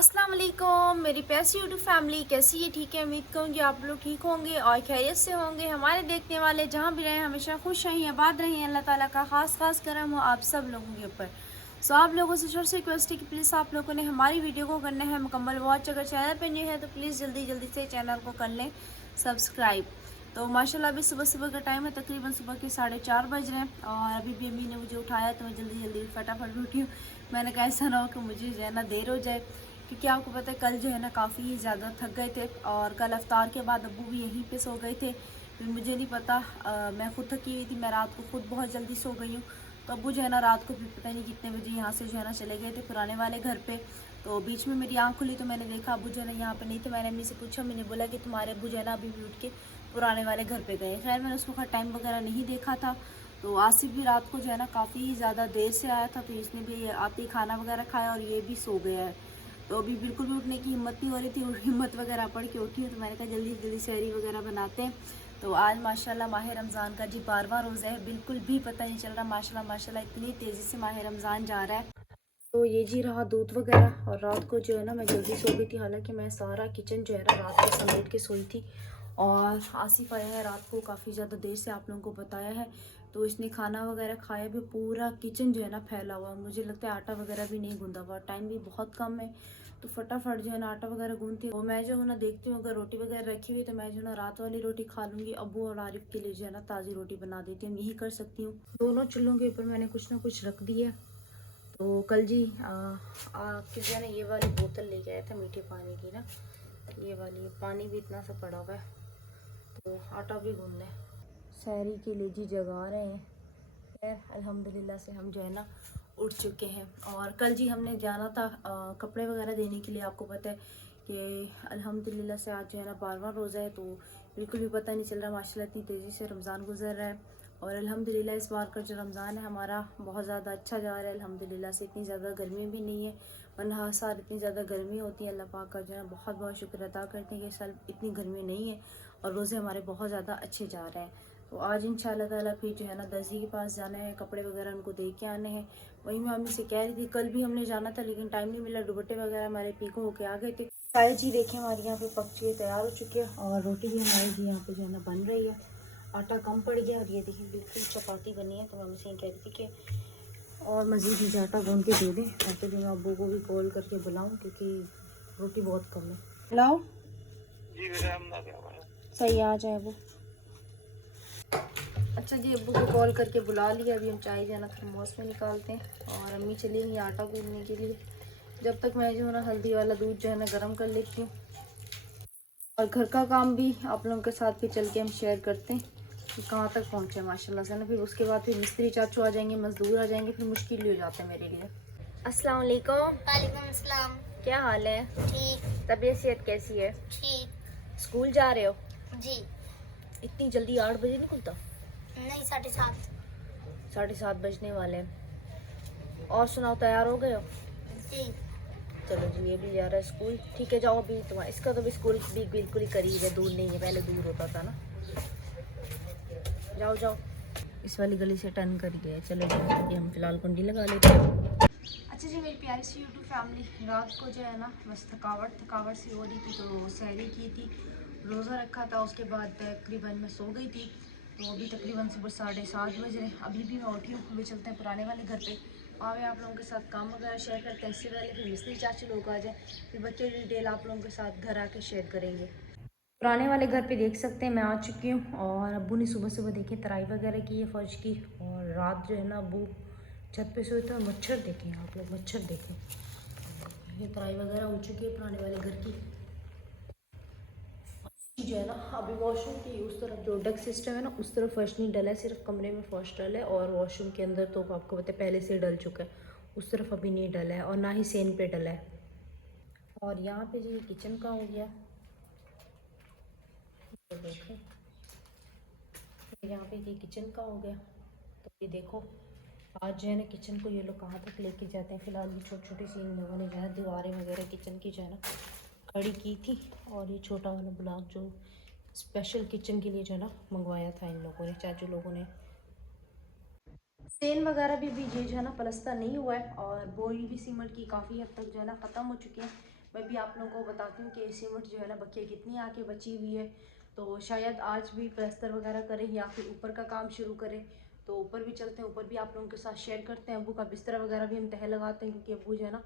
अस्सलाम वालेकुम मेरी प्यासी यूट्यूब फैमिली कैसी है। ठीक है, उम्मीद करूँगी आप लोग ठीक होंगे और खैरियत से होंगे। हमारे देखने वाले जहाँ भी रहें हमेशा खुश रहें, आबाद रहें। अल्लाह ताला का खास करम हो आप सब लोगों के ऊपर। सो आप लोगों से छोटी से रिक्वेस्ट है कि प्लीज़ आप लोगों ने हमारी वीडियो को करना है मुकम्मल वॉच। अगर चैनल पर न्यू है तो प्लीज़ जल्दी से चैनल को कर लें सब्सक्राइब। तो माशाल्लाह अभी सुबह का टाइम है, तकरीबन सुबह के 4:30 बज रहे हैं और अभी भी अम्मी ने मुझे उठाया तो मैं जल्दी फटाफट उठी हूँ। मैंने कहा ऐसा ना हो कि मुझे जो है ना देर हो जाए, क्योंकि आपको पता है कल जो है ना काफ़ी ज़्यादा थक गए थे और कल अफ्तार के बाद अब्बू भी यहीं पे सो गए थे। फिर मुझे नहीं पता, मैं खुद थकी हुई थी, मैं रात को खुद बहुत जल्दी सो गई हूँ। तो अब्बू जो है ना रात को भी पता नहीं कितने बजे यहाँ से जो है ना चले गए थे पुराने वाले घर पे। तो बीच में मेरी आँख खुली तो मैंने देखा अब्बू जो है ना यहाँ पे नहीं थे। मैंने अम्मी से पूछा, मैंने बोला कि तुम्हारे अब्बू जो है ना अभी भी उठ के पुराने वाले घर पे गए। खैर मैंने उसको टाइम वगैरह नहीं देखा था। तो आसिफ भी रात को जो है ना काफ़ी ज़्यादा देर से आया था, तो इसने भी आते ही खाना वगैरह खाया और ये भी सो गया है। तो अभी बिल्कुल भी उठने की हिम्मत नहीं हो रही थी और हिम्मत वगैरह पड़ के उठी हूँ। तो मैंने कहा जल्दी सहरी वगैरह बनाते हैं। तो आज माशाल्लाह माह रमज़ान का जी 12वां रोज़ा है, बिल्कुल भी पता नहीं चल रहा। माशाल्लाह इतनी तेज़ी से माह रमज़ान जा रहा है। तो ये जी रहा दूध वगैरह। और रात को जो है ना मैं जल्दी सो गई थी, हालांकि मैं सारा किचन जो है ना रात को समेट के सोई थी। और आसिफ आया है रात को काफ़ी ज़्यादा देर से, आप लोगों को बताया है। तो इसने खाना वगैरह खाया भी, पूरा किचन जो है ना फैला हुआ। मुझे लगता है आटा वगैरह भी नहीं गूंदा हुआ, टाइम भी बहुत कम है। तो फटाफट जो है ना आटा वगैरह गूंदती हूँ। मैं जो है ना देखती हूँ अगर रोटी वगैरह रखी हुई तो मैं जो है ना रात वाली रोटी खा लूँगी। अब्बू और आरिफ के लिए जो है ना ताज़ी रोटी बना देती हूँ, यही कर सकती हूँ। दोनों चूल्हों के ऊपर मैंने कुछ ना कुछ रख दिया। तो कल जी किसी ने ये वाली बोतल लेके आया था मीठे पानी की ना, ये वाली। पानी भी इतना सा पड़ा हुआ है। तो आटा भी गूंदना है, सहरी के लिए जी जगा रहे हैं। खैर अल्हम्दुलिल्लाह से हम जो है ना उठ चुके हैं। और कल जी हमने जाना था कपड़े वगैरह देने के लिए। आपको पता है कि अल्हम्दुलिल्लाह से आज जो है ना 12वां रोज़ा है। तो बिल्कुल भी पता नहीं चल रहा माशाल्लाह इतनी तेज़ी से रमज़ान गुजर रहा है। और अल्हम्दुलिल्लाह इस बार का जो रमज़ान है हमारा बहुत ज़्यादा अच्छा जा रहा है अल्हम्दुलिल्लाह से। इतनी ज़्यादा गर्मी भी नहीं है, वरना हर साल इतनी ज़्यादा गर्मी होती है। अल्लाह पाक का जो है बहुत शुक्र अदा करते हैं कि इस साल इतनी गर्मी नहीं है और रोज़े हमारे बहुत ज़्यादा अच्छे जा रहे हैं। तो आज इंशाल्लाह ताला फिर जो है ना दर्जी के पास जाना है, कपड़े वगैरह उनको दे के आने हैं। वही मैं मम्मी से कह रही थी, कल भी हमने जाना था लेकिन टाइम नहीं मिला, दुपट्टे वगैरह हमारे पीको होके आ गए थे। चाय जी देखें हमारी यहाँ पे पक चुकी है, तैयार हो चुकी है। और रोटी भी हमारी जी यहाँ पे जो है ना बन रही है। आटा कम पड़ गया और ये देखिए बिल्कुल चपाती बनी है। तो मम्मी से कह रही थी कि और मज़ीद मुझे आटा गूंद के दे दें, ताकि जो मैं अब्बू को भी कॉल करके बुलाऊँ, क्योंकि रोटी बहुत कम है। बुलाओ जी, सही आ जाए वो। अच्छा जी, अब्बू को कॉल करके बुला लिया। अभी हम चाय जो है ना थर्मोस में निकालते हैं और अम्मी चली गई आटा गूंदने के लिए। जब तक मैं जो है ना हल्दी वाला दूध जो है ना गर्म कर लेती हूँ। और घर का काम भी आप लोगों के साथ भी चल के हम शेयर करते हैं कि कहाँ तक पहुँचे माशाल्लाह से ना। फिर उसके बाद फिर मिस्त्री चाचू आ जाएंगे, मजदूर आ जाएंगे, फिर मुश्किल ही हो जाता है मेरे लिए। अस्सलाम वालेकुम। वालेकुम अस्सलाम। क्या हाल है? ठीक। तबीयत सेहत कैसी है? ठीक। स्कूल जा रहे हो? जी। इतनी जल्दी 8 बजे नहीं खुलता? नहीं, 7:30। 7:30 बजने वाले हैं। और सुनाओ, तैयार हो गए हो? जी। चलो जी, ये भी जा रहा है स्कूल। ठीक है जाओ, अभी तुम्हारा इसका तो भी स्कूल भी बिल्कुल ही करीब है, दूर नहीं है, पहले दूर होता था ना। जाओ इस वाली गली से टर्न कर गए। चलो जी, हम फिलहाल कुंडी लगा लेते हैं। अच्छा जी मेरी प्यारी सी यूट्यूब फैमिली, रात को जो है ना बस थकावट सी हो रही थी, तो सहरी की थी, रोज़ा रखा था। उसके बाद तकरीबन मैं सो गई थी। तो अभी तकरीबन सुबह 7:30 बज रहे। अभी भी मैं उठी हूँ। अभी चलते हैं पुराने वाले घर पे, वहाँ पे आप लोगों के साथ काम वगैरह शेयर करते हैं। इससे पहले फिर मिस्त्री चाचू लोग आ जाए, फिर बच्चे डिटेल आप लोगों के साथ घर आके शेयर करेंगे। पुराने वाले घर पे देख सकते हैं मैं आ चुकी हूँ। और अब्बू ने सुबह देखी तराई वगैरह की है फर्श की। और रात जो है ना अब्बू छत पे सोए थे। मच्छर देखें आप लोग, मच्छर देखें, ये तराई वगैरह हो चुकी है पुराने वाले घर की। जो है ना अभी वॉशरूम की उस तरफ जो डक सिस्टम है ना, उस तरफ फर्श नहीं डला है, सिर्फ कमरे में फर्श डला है। और वॉशरूम के अंदर तो आपको पता है पहले से डल चुका है, उस तरफ अभी नहीं डला है और ना ही सेन पे डला है। और यहाँ पे जो किचन का हो गया, तो देखें यहाँ पे ये किचन का हो गया। तो ये देखो आज जो है ना किचन को ये लोग कहाँ तक लेके जाते हैं। फिलहाल ये छोटी सी इन लोगों ने जो है दीवारें वगैरह किचन की जो है ना खड़ी की थी। और ये छोटा वाला ब्लॉक जो स्पेशल किचन के लिए जो है ना मंगवाया था इन लोगों ने, चाचू लोगों ने। सेन वगैरह भी ये जो है ना प्लस्तर नहीं हुआ है और बोरी भी सीमेंट की काफ़ी हद तक जो है ना ख़त्म हो चुकी है। मैं भी आप लोगों को बताती हूँ कि सीमेंट जो है ना बकिया कितनी आके बची हुई है। तो शायद आज भी प्लास्टर वगैरह करें या फिर ऊपर का काम शुरू करें। तो ऊपर भी चलते हैं, ऊपर भी आप लोगों के साथ शेयर करते हैं। अब्बू का बिस्तरा वगैरह भी हम तह लगाते हैं क्योंकि अब्बू जो है ना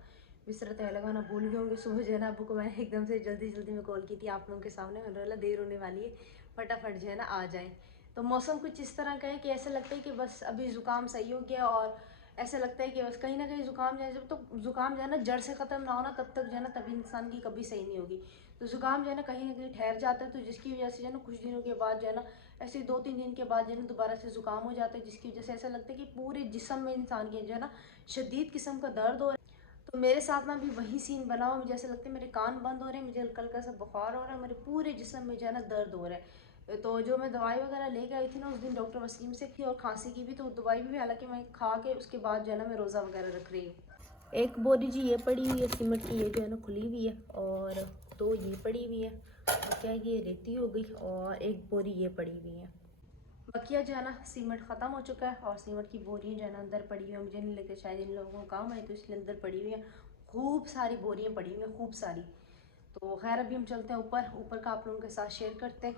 बिस्तरा तह लगाना भूल गए होंगे। सुबह जो है ना अब्बू को मैंने एकदम से जल्दी जल्दी में कॉल की थी आप लोगों के सामने, मैंने बोला देर होने वाली है, फटाफट जो है ना आ जाए। तो मौसम कुछ इस तरह का है कि ऐसा लगता है कि बस अभी ज़ुकाम सही हो गया, और ऐसा लगता है कि बस कहीं ना कहीं ज़ुकाम जो है, जब तक ज़ुकाम जो है ना जड़ से ख़त्म ना हो ना तब तक जो है ना तभी इंसान की कभी सही नहीं होगी। तो ज़ुकाम जो है ना कहीं ठहर जाता है, तो जिसकी वजह से जो है ना कुछ दिनों के बाद जो है ना ऐसे 2-3 दिन के बाद जो है ना दोबारा से ज़ुकाम हो जाता है, जिसकी वजह से ऐसा लगता है कि पूरे जिस्म में इंसान के जो है ना शदीद किस्म का दर्द हो रहा है। तो मेरे साथ ना भी वही सीन बना हुआ, मुझे ऐसा लगता है मेरे कान बंद हो रहे हैं, मुझे हल्का हल्का सा बुखार हो रहा है, मेरे पूरे जिस्म में जो है ना दर्द हो रहा है। तो जो मैं दवाई वगैरह लेके आई थी ना उस दिन डॉक्टर वसीम से थी, और खांसी की भी, तो दवाई भी हालांकि मैं खा के उसके बाद जो है ना मैं रोज़ा वगैरह रख रही हूँ। एक बोरी जी ये पड़ी हुई है सीमेंट की, ये जो है ना खुली हुई है, और दो ये पड़ी हुई है, और क्या ये रेती हो गई, और एक बोरी ये पड़ी हुई है। बकिया जो है ना सीमेंट ख़त्म हो चुका है, और सीमेंट की बोरियां जो है ना अंदर पड़ी हुई है। मुझे नहीं लगता शायद इन लोगों को काम है, तो इसलिए अंदर पड़ी हुई है। खूब सारी बोरियां पड़ी हुई हैं, खूब सारी। तो खैर अभी हम चलते हैं ऊपर, ऊपर का आप लोगों के साथ शेयर करते हैं।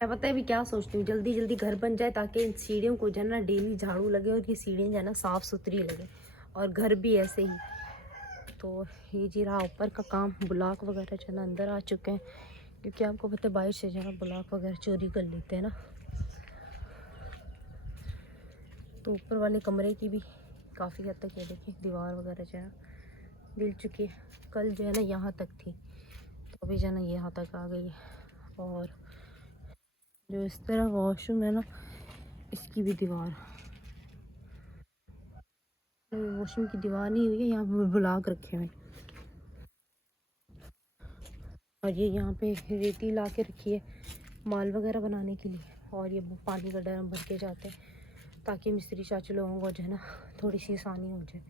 मैं पता है अभी क्या सोचती हूँ, जल्दी जल्दी घर बन जाए ताकि इन सीढ़ियों को जो है ना डेली झाड़ू लगे, और ये सीढ़ियाँ जो है ना साफ़ सुथरी लगे, और घर भी ऐसे ही। तो ये जी रहा ऊपर का काम। ब्लॉक वगैरह जो है ना अंदर आ चुके हैं, क्योंकि आपको पता है बारिश से जो है ना ब्लॉक वगैरह चोरी कर लेते हैं ना। तो ऊपर वाले कमरे की भी काफ़ी हद तक ये देखिए दीवार वगैरह जो है मिल चुकी है। कल जो है ना यहाँ तक थी, तो अभी जो है ना यहाँ तक आ गई है। और जो इस तरह वॉशरूम है ना इसकी भी दीवार, वॉशरूम की दीवार नहीं हुई है, यहाँ पे ब्लॉक रखे हुए। और ये यहाँ पे रेती ला के रखी है माल वगैरह बनाने के लिए, और ये पानी का ड्रम भर के जाते हैं ताकि मिस्त्री चाचू लोगों को जो है ना थोड़ी सी आसानी हो जाए।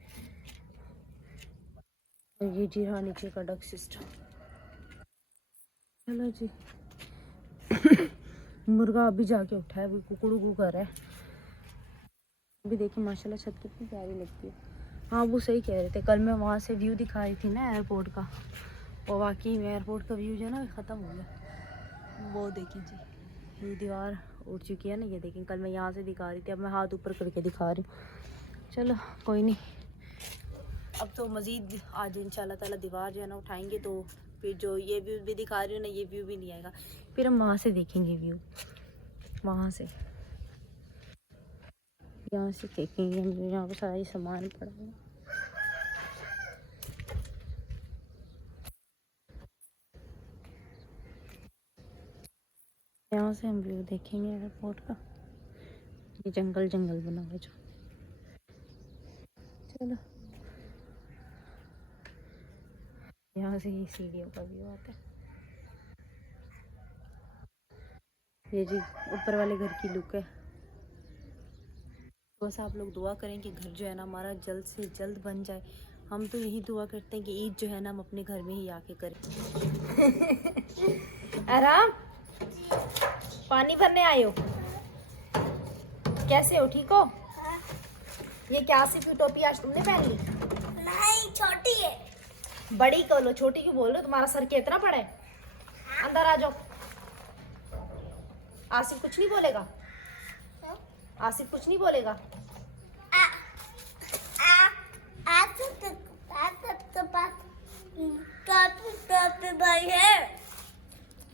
और ये जी रहा नीचे का डक सिस्टम। चलो जी मुर्गा अभी जाके उठा है, अभी कुकड़ू कर रहा है। अभी देखिए माशाल्लाह छत कितनी प्यारी लगती है। हाँ वो सही कह रहे थे, कल मैं वहाँ से व्यू दिखा रही थी ना एयरपोर्ट का, और वाकई में एयरपोर्ट का व्यू जो है ना ख़त्म हो गया। वो देखिए जी ये दीवार उठ चुकी है ना, ये देखें कल मैं यहाँ से दिखा रही थी, अब मैं हाथ ऊपर करके दिखा रही हूँ। चलो कोई नहीं, अब तो मज़ीद आज इंशाल्लाह ताला दीवार जो है ना उठाएंगे, तो फिर जो ये व्यू भी दिखा रही हूँ ना ये व्यू भी नहीं आएगा, फिर हम वहाँ से देखेंगे व्यू, वहाँ से यहाँ से देखेंगे हम। यहाँ पर सारा सामान पड़ा है। यहाँ से हम व्यू देखेंगे एयरपोर्ट का। ये जंगल जंगल बना हुआ जो, चलो यहाँ से ही सीढ़ियों का व्यू आता है। ये जी ऊपर वाले घर की लुक है। बस आप लोग दुआ करें कि घर जो है ना हमारा जल्द से जल्द बन जाए। हम तो यही दुआ करते हैं कि ईद जो है ना हम अपने घर में ही आके करें। आराम पानी भरने आए हो? कैसे हो, ठीक हो? ये क्या आसिफ की टोपी आज तुमने पहन ली? नहीं, छोटी है। बड़ी कर लो, छोटी क्यों बोल रहे हो? तुम्हारा सर कितना बड़ा है? अंदर आ जाओ। आसिफ कुछ नहीं बोलेगा? आसिफ कुछ नहीं बोलेगा? टोपी भाई है।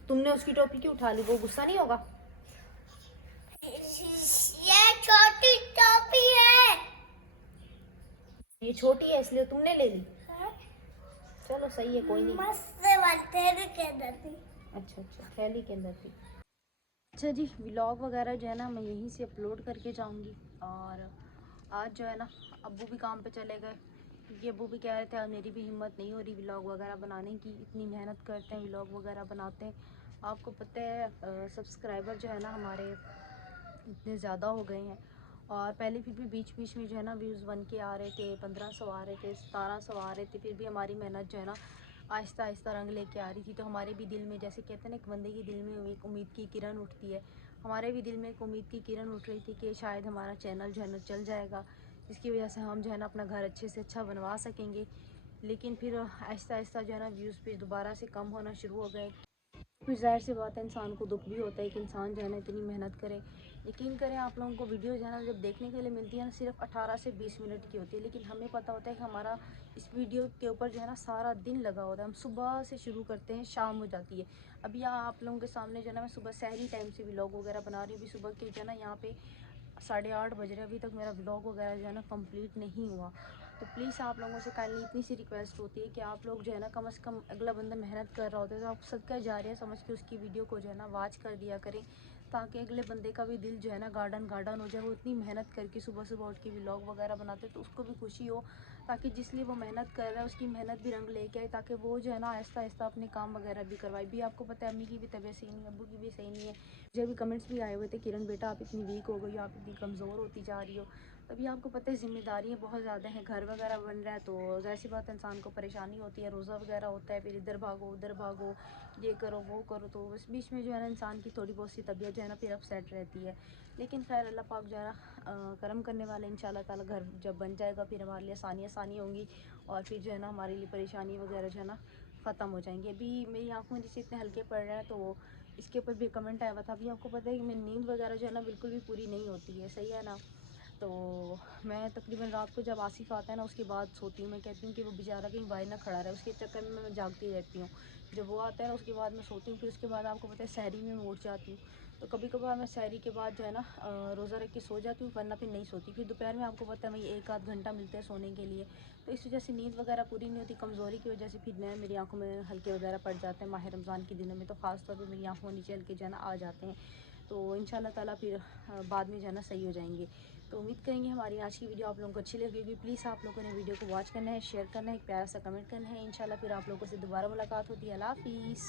तुमने उसकी टोपी क्यों उठा ली? वो गुस्सा नहीं होगा? ये छोटी टोपी है। ये छोटी है इसलिए तुमने ले ली। चलो सही है, कोई नहीं। मस्त वाली के अंदर थी। अच्छा अच्छा, थैली के अंदर थी। अच्छा जी, व्लॉग वगैरह जो है ना मैं यहीं से अपलोड करके जाऊंगी। और आज जो है ना अब्बू भी काम पे चले गए, क्योंकि अब्बू भी कह रहे थे आज मेरी भी हिम्मत नहीं हो रही व्लॉग वगैरह बनाने की, इतनी मेहनत करते हैं व्लॉग वगैरह बनाते हैं। आपको पता है सब्सक्राइबर जो है ना हमारे इतने ज़्यादा हो गए हैं, और पहले फिर भी बीच बीच में जो है ना व्यूज़ 1 के आ रहे थे, 1500 आ रहे थे, 1700 आ रहे थे, फिर भी हमारी मेहनत जो है ना आहिस्ता आहिस्ता रंग लेके आ रही थी। तो हमारे भी दिल में, जैसे कहते हैं ना एक बंदे के दिल में एक उम्मीद की किरण उठती है, हमारे भी दिल में एक उम्मीद की किरण उठ रही थी कि शायद हमारा चैनल जो है ना चल जाएगा, जिसकी वजह से हम जो है ना अपना घर अच्छे से अच्छा बनवा सकेंगे। लेकिन फिर आहिस्ता आहिस्ता जो है ना व्यूज़ पे दोबारा से कम होना शुरू हो गए। फिर ज़ाहिर सी बात है इंसान को दुख भी होता है कि इंसान जो है ना इतनी मेहनत करे। यकीन करें आप लोगों को वीडियो जो है ना जब देखने के लिए मिलती है ना सिर्फ 18 से 20 मिनट की होती है, लेकिन हमें पता होता है कि हमारा इस वीडियो के ऊपर जो है ना सारा दिन लगा होता है। हम सुबह से शुरू करते हैं, शाम हो जाती है। अभी यहाँ आप लोगों के सामने जो है ना मैं सुबह सहरी टाइम से व्लॉग वगैरह बना रही हूँ। अभी सुबह के जो है ना यहाँ पे 8:30 बज रहे, अभी तक मेरा व्लॉग वगैरह जो है ना कंप्लीट नहीं हुआ। तो प्लीज़ आप लोगों से काइंडली इतनी सी रिक्वेस्ट होती है कि आप लोग जो है ना कम से कम अगला बंदा मेहनत कर रहा होता है तो आप सदका जारिया समझ के उसकी वीडियो को जो है ना वॉच कर दिया करें, ताकि अगले बंदे का भी दिल जो है ना गार्डन हो जाए। वो इतनी मेहनत करके सुबह सुबह उठ के व्लॉग वगैरह बनाते तो उसको भी खुशी हो, ताकि जिस लिए वो मेहनत कर रहा है उसकी मेहनत भी रंग लेके आए, ताकि वो जो है ना आहिस्ता आहिस्ता अपने काम वगैरह भी करवाए। भी आपको पता है अम्मी की भी तबीयत सही नहीं है, अब्बू की भी सही नहीं है। मुझे अभी कमेंट्स भी आए हुए थे, किरण बेटा आप इतनी वीक हो गई हो, आप इतनी कमज़ोर होती जा रही हो। तभी आपको पता है ज़िम्मेदारियाँ बहुत ज़्यादा हैं, घर वगैरह बन रहा है तो ज़ाहिर सी बात है इंसान को परेशानी होती है। रोज़ा वगैरह होता है, फिर इधर भागो उधर भागो, ये करो वो करो, तो इस बीच में जो है ना इंसान की थोड़ी बहुत सी तबीयत जो है ना फिर अपसेट रहती है। लेकिन खैर अल्लाह पाक जो है ना करम करने वाले, इंशाल्लाह ताला घर जब बन जाएगा फिर हमारे लिए आसानी होंगी और फिर जो है ना हमारे लिए परेशानी वगैरह जो है ना ख़त्म हो जाएंगी। अभी मेरी आँखों में जैसे इतने हल्के पड़ रहे हैं तो इसके ऊपर भी कमेंट आया हुआ था। अभी आपको पता है कि मेरी नींद वगैरह जो है ना बिल्कुल भी पूरी नहीं होती है, सही है ना। तो मैं तकरीबन रात को जब आसिफ आता है ना उसके बाद सोती हूँ। मैं कहती हूँ कि वो बेचारा कहीं बाहर ना खड़ा रहे, उसके चक्कर में मैं जागती रहती हूँ। जब वो आता है ना उसके बाद मैं सोती हूँ, फिर उसके बाद आपको पता है सहरी में मैं उठ जाती हूँ। तो कभी कभार मैं सहरी के बाद जो है ना रोज़ा रख के सो जाती हूँ, वरना फिर नहीं सोती। फिर दोपहर में आपको पता है मैं 1 आध घंटा मिलता है सोने के लिए, तो इस वजह से नींद वगैरह पूरी नहीं होती। कमज़ोरी की वजह से फिर मेरी आंखों में हल्के वगैरह पड़ जाते हैं। माह रमज़ान के दिनों में तो ख़ास तौर पे मेरी आंखों नीचे हल्के जो है ना आ जाते हैं। तो इंशाल्लाह ताला फिर बाद में जो है ना सही हो जाएंगे। तो उम्मीद करेंगे हमारी आज की वीडियो आप लोगों को अच्छी लगेगी। प्लीज़ आप लोगों ने वीडियो को वॉच करना है, शेयर करना है, एक प्यारा सा कमेंट करना है। इंशाल्लाह फिर आप लोगों से दोबारा मुलाकात होती है। अल्लाह हाफ़िज़।